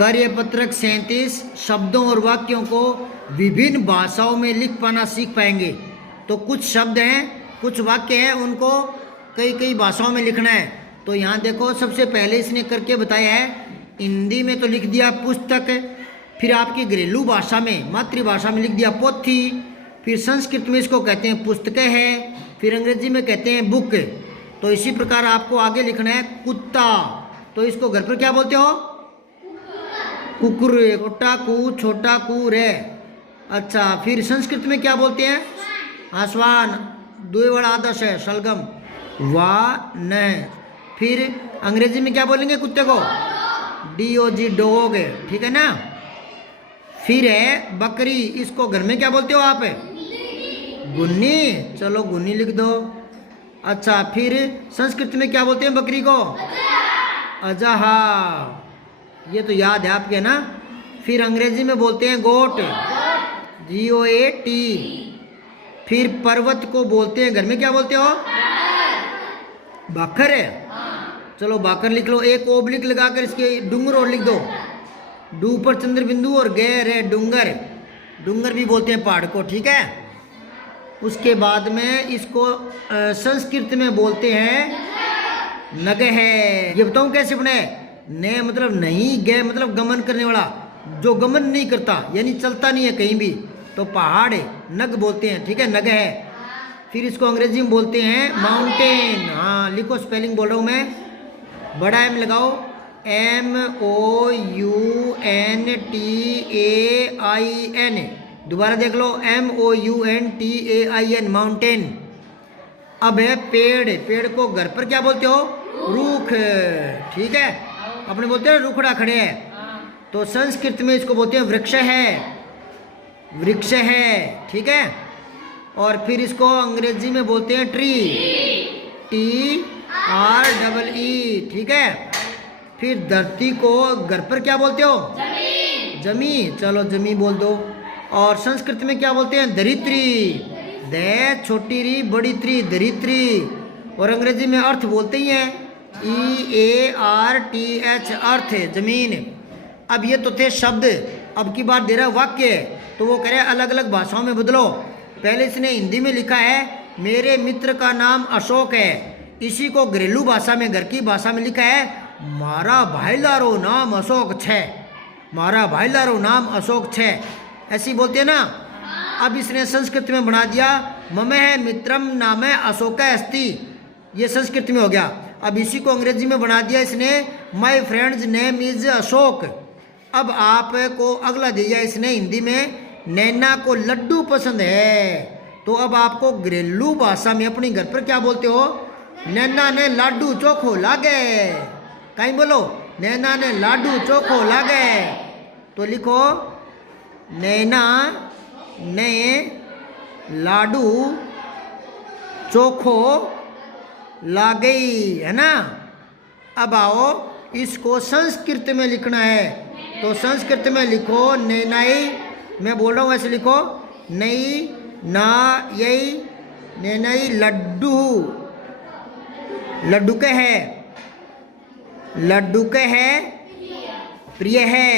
कार्यपत्रक 37 शब्दों और वाक्यों को विभिन्न भाषाओं में लिख पाना सीख पाएंगे। तो कुछ शब्द हैं, कुछ वाक्य हैं, उनको कई कई भाषाओं में लिखना है। तो यहाँ देखो, सबसे पहले इसने करके बताया है, हिंदी में तो लिख दिया पुस्तक, फिर आपकी घरेलू भाषा में, मातृभाषा में लिख दिया पोथी, फिर संस्कृत में इसको कहते हैं पुस्तकें हैं, फिर अंग्रेजी में कहते हैं बुक। तो इसी प्रकार आपको आगे लिखना है कुत्ता, तो इसको घर पर क्या बोलते हो? कुकुर, छोटा कू, छोटा कू रे। अच्छा, फिर संस्कृत में क्या बोलते हैं? आसवान, द्विवर्ण आदर्श है, शलगम, वाह न। फिर अंग्रेजी में क्या बोलेंगे कुत्ते को? DOG, डॉग, ठीक है ना। फिर है बकरी, इसको घर में क्या बोलते हो आप? गुन्नी, चलो गुन्नी लिख दो। अच्छा, फिर संस्कृत में क्या बोलते हैं बकरी को? अजहा, ये तो याद है आपके ना। फिर अंग्रेजी में बोलते हैं गोट, GOAT। फिर पर्वत को बोलते हैं घर में क्या बोलते हो? बाखर है, चलो बाकर लिख लो। एक ओब्लिक लगाकर इसके डूंगर और लिख दो, डू पर चंद्र बिंदु और गैर है डूंगर, डूंगर भी बोलते हैं पहाड़ को, ठीक है। उसके बाद में इसको संस्कृत में बोलते हैं नग है। ये बताऊं कैसे बने? ने मतलब नहीं, गे मतलब गमन करने वाला, जो गमन नहीं करता यानी चलता नहीं है कहीं भी, तो पहाड़ है, नग बोलते हैं, ठीक है, नग है। फिर इसको अंग्रेजी में बोलते हैं माउंटेन। हाँ लिखो, स्पेलिंग बोल रहा हूँ मैं, बड़ा M लगाओ, MOUNTAIN। दोबारा देख लो, MOUNTAIN, माउंटेन। अब है पेड़, पेड़ को घर पर क्या बोलते हो? रूख, ठीक है, अपने बोलते हैं रुखड़ा खड़े हैं। तो संस्कृत में इसको बोलते हैं वृक्ष है, वृक्ष है, ठीक है। और फिर इसको अंग्रेजी में बोलते हैं ट्री, TREE, ठीक है। फिर धरती को घर पर क्या बोलते हो? जमी, चलो जमी बोल दो। और संस्कृत में क्या बोलते हैं? धरित्री, दे छोटी री बड़ी त्री, धरित्री। और अंग्रेजी में अर्थ बोलते ही हैं, EARTH, अर्थ, जमीन। अब ये तो थे शब्द, अब की बार दे रहा वाक्य, तो वो कह रहे अलग अलग भाषाओं में बदलो। पहले इसने हिंदी में लिखा है मेरे मित्र का नाम अशोक है, इसी को घरेलू भाषा में, घर की भाषा में लिखा है मारा भाईलारो नाम अशोक छे, मारा भाईलारो नाम अशोक छे, ऐसी बोलते हैं ना। अब इसने संस्कृत में बना दिया मम है मित्रम नाम है अशोक अस्ति, ये संस्कृत में हो गया। अब इसी को अंग्रेजी में बना दिया इसने, my friends name is Ashok. अब आपको अगला दिया इसने हिंदी में, नैना को लड्डू पसंद है, तो अब आपको घरेलू भाषा में अपनी घर पर क्या बोलते हो? नैना ने लाडू चोखो लागे, कहीं बोलो नैना ने लाडू चोखो लागे। तो लिखो नैना ने लाडू चोखो लागई, है ना। अब आओ इसको संस्कृत में लिखना है, तो संस्कृत में लिखो नैनाई, मैं बोल रहा हूँ ऐसे लिखो, नई ना यही नैनाई लड्डू, लड्डू के है, लड्डू के है, प्रिय है,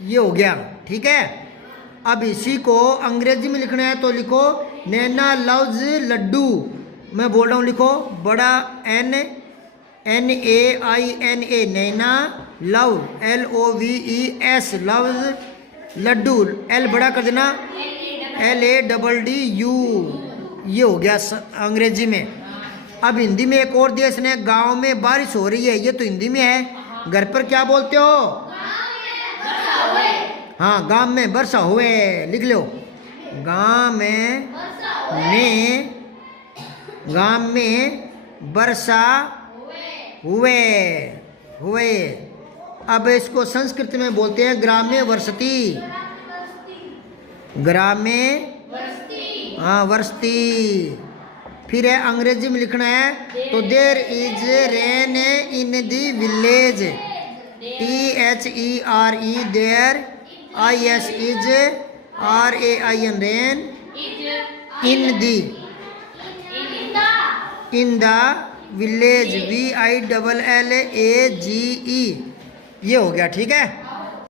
ये हो गया, ठीक है। अब इसी को अंग्रेजी में लिखना है, तो लिखो नैना लव्स लड्डू, मैं बोल रहा हूँ लिखो, बड़ा N NAINA, Naina, love LOVES, loves laddoo, L बड़ा कर देना, LADDU, ये हो गया अंग्रेजी में। अब हिंदी में एक और दिया इसने, गांव में बारिश हो रही है, ये तो हिंदी में है, घर पर क्या बोलते हो? हाँ, गांव में वर्षा हुए, लिख लो, गांव में वर्षा हुए, हुए। अब इसको संस्कृत में बोलते हैं ग्राम्य वर्षति, ग्राम्य, हाँ वर्षति। फिर है अंग्रेजी में लिखना है, तो there is rain in the village, THERE, there, IS is RAIN, rain, in the, in the village, VILLAGE, ये हो गया, ठीक है।